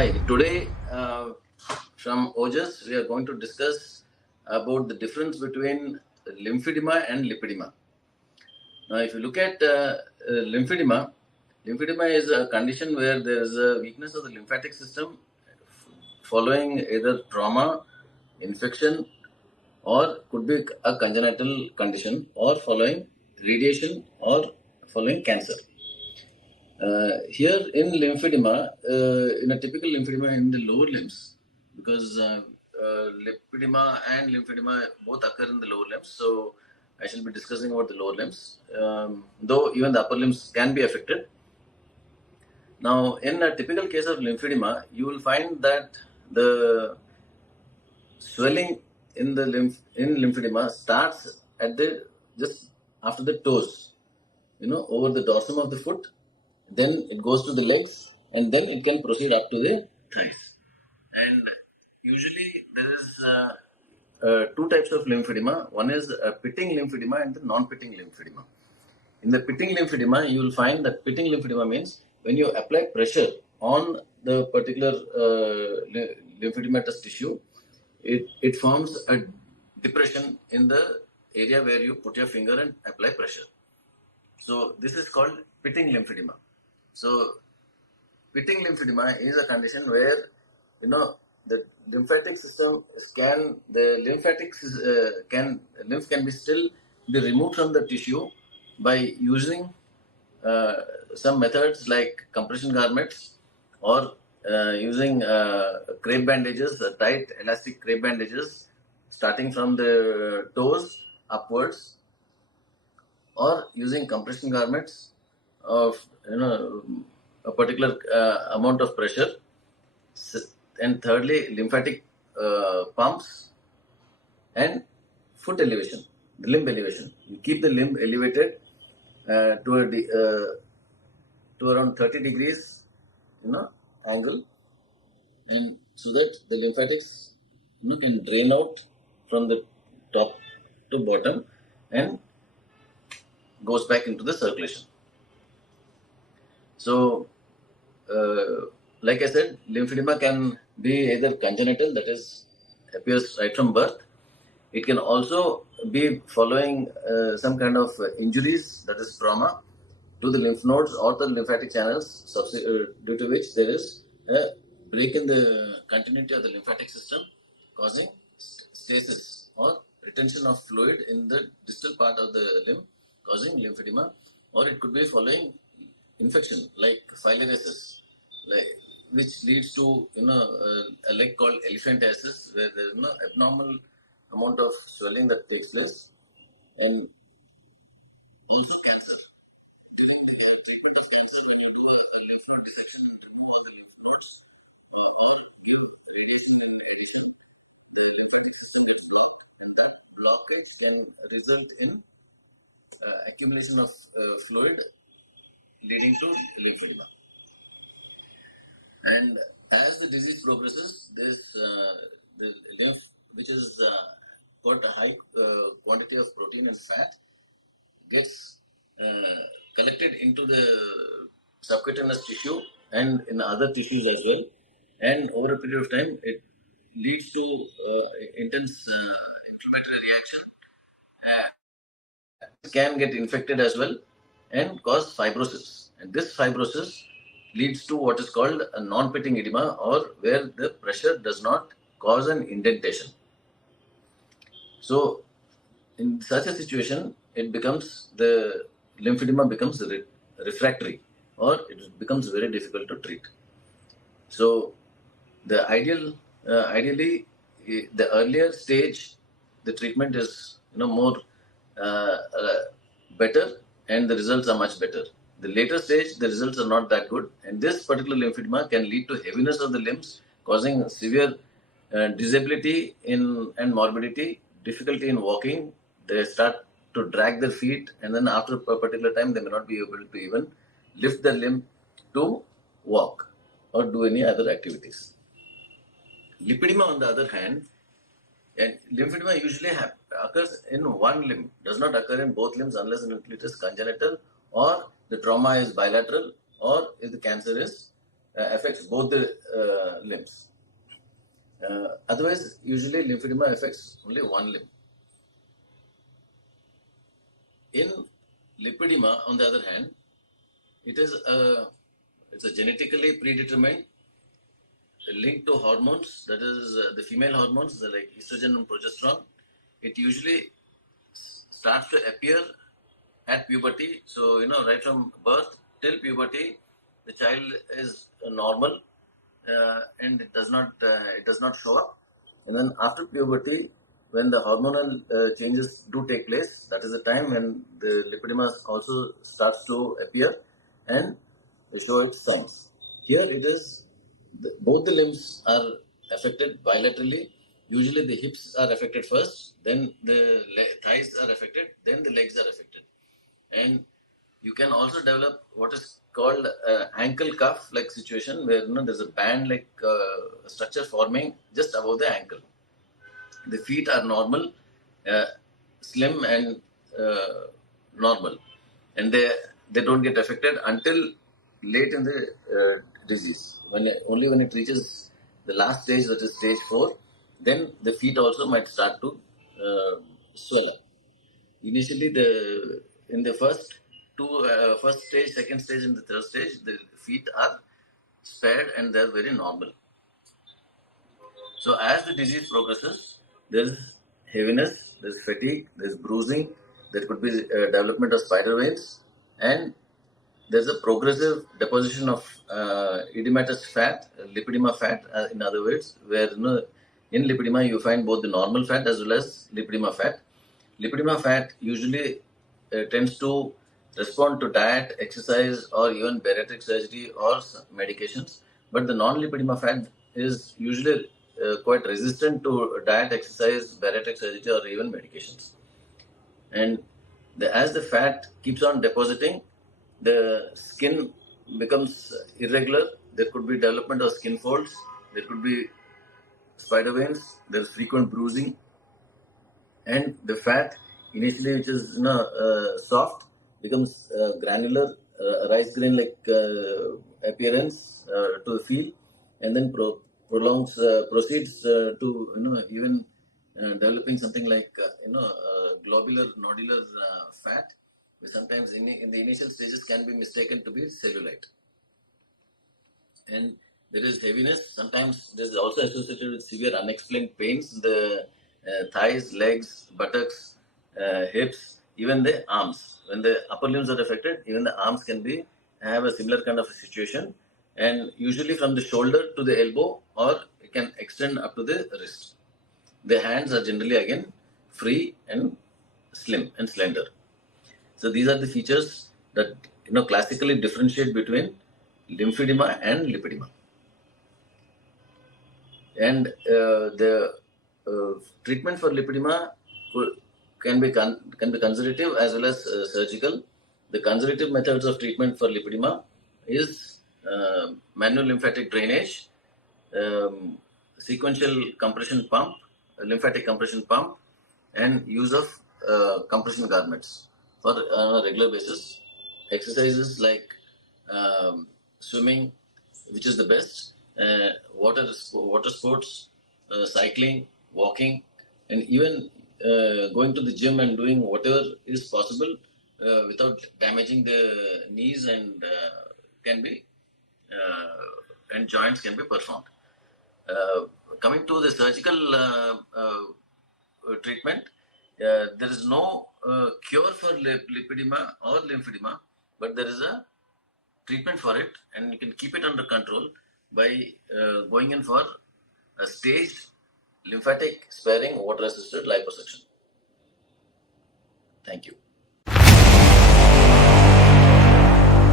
Hi, today from OJS we are going to discuss about the difference between lymphedema and lipedema. Now, if you look at lymphedema, lymphedema is a condition where there is a weakness of the lymphatic system following either trauma, infection, or could be a congenital condition, or following radiation, or following cancer. Here in lymphedema, in a typical lymphedema in the lower limbs, because lipedema and lymphedema both occur in the lower limbs, so I shall be discussing about the lower limbs, though even the upper limbs can be affected. Now, in a typical case of lymphedema, you will find that the swelling in the lymphedema starts at the just after the toes, over the dorsum of the foot. Then it goes to the legs, and then it can proceed up to the thighs. And usually there is two types of lymphedema. One is a pitting lymphedema and the non-pitting lymphedema. In the pitting lymphedema, you will find that pitting lymphedema means when you apply pressure on the particular lymphedematous tissue, it forms a depression in the area where you put your finger and apply pressure. So this is called pitting lymphedema. So pitting lymphedema is a condition where the lymphatic system lymph can be still be removed from the tissue by using some methods like compression garments or using crepe bandages, tight elastic crepe bandages starting from the toes upwards, or using compression garments of a particular amount of pressure, and thirdly lymphatic pumps and foot elevation, the limb elevation. You keep the limb elevated to around 30 degrees angle, and so that the lymphatics can drain out from the top to bottom and goes back into the circulation. So, like I said, lymphedema can be either congenital, that is, appears right from birth. It can also be following some kind of injuries, that is trauma, to the lymph nodes or the lymphatic channels, due to which there is a break in the continuity of the lymphatic system, causing stasis or retention of fluid in the distal part of the limb, causing lymphedema, or it could be following infection like filariasis, which leads to a leg called elephantiasis, where there is no abnormal amount of swelling that takes place, and also cancer. Blockage can result in accumulation of fluid leading to lymphedema. And as the disease progresses, the lymph, which is got a high quantity of protein and fat, gets collected into the subcutaneous tissue and in other tissues as well. And over a period of time, it leads to intense inflammatory reaction. Can get infected as well and cause fibrosis. And this fibrosis leads to what is called a non-pitting edema, or where the pressure does not cause an indentation. So, in such a situation, the lymphedema becomes refractory, or it becomes very difficult to treat. So, ideally, the earlier stage, the treatment is more better, and the results are much better. The later stage, the results are not that good, and this particular lymphedema can lead to heaviness of the limbs, causing severe disability and morbidity, difficulty in walking. They start to drag their feet, and then after a particular time, they may not be able to even lift the limb to walk or do any other activities. Lipedema, on the other hand, and lymphedema usually occurs in one limb, does not occur in both limbs unless it is congenital, or the trauma is bilateral, or if the cancer is affects both the limbs. Otherwise, usually lymphedema affects only one limb. In lipedema, on the other hand, it's a genetically predetermined linked to hormones, that is the female hormones like estrogen and progesterone. It usually starts to appear at puberty. So, right from birth till puberty, the child is normal and it does not show up. And then after puberty, when the hormonal changes do take place, that is the time when the lipedema also starts to appear and show its signs. Here it is, both the limbs are affected bilaterally. Usually the hips are affected first, then the thighs are affected, then the legs are affected. And you can also develop what is called ankle cuff like situation, where there's a band like structure forming just above the ankle. The feet are normal, slim and normal, and they don't get affected until late in the disease. Only when it reaches the last stage, that is stage 4, then the feet also might start to swell up. Initially, in the first stage, second stage, and the third stage, the feet are spared and they're very normal. So as the disease progresses, there's heaviness, there's fatigue, there's bruising, there could be development of spider veins, and there's a progressive deposition of edematous fat, lipedema fat, in other words, where in lipedema you find both the normal fat as well as lipedema fat. Lipedema fat usually tends to respond to diet, exercise, or even bariatric surgery or medications. But the non-lipedema fat is usually quite resistant to diet, exercise, bariatric surgery, or even medications. And as the fat keeps on depositing, the skin becomes irregular. There could be development of skin folds. There could be spider veins. There's frequent bruising. And the fat, initially which is soft, becomes granular, rice grain like appearance to the feel, and then proceeds to even developing something like globular nodular fat, which sometimes in the initial stages can be mistaken to be cellulite. And there is heaviness. Sometimes this is also associated with severe unexplained pains in the thighs, legs, buttocks, hips, even the arms. When the upper limbs are affected, even the arms can have a similar kind of a situation, and usually from the shoulder to the elbow, or it can extend up to the wrist. The hands are generally again free and slim and slender. So these are the features that classically differentiate between lymphedema and lipedema. And the treatment for lipedema can be conservative as well as surgical. The conservative methods of treatment for lipedema is manual lymphatic drainage, sequential compression pump, lymphatic compression pump, and use of compression garments for on a regular basis. Exercises like swimming, which is the best, water sports, cycling, walking, and even going to the gym and doing whatever is possible without damaging the knees, and and joints can be performed. Coming to the surgical treatment, there is no cure for lipedema or lymphedema, but there is a treatment for it, and you can keep it under control by going in for a staged lymphatic sparing water assisted liposuction. Thank you.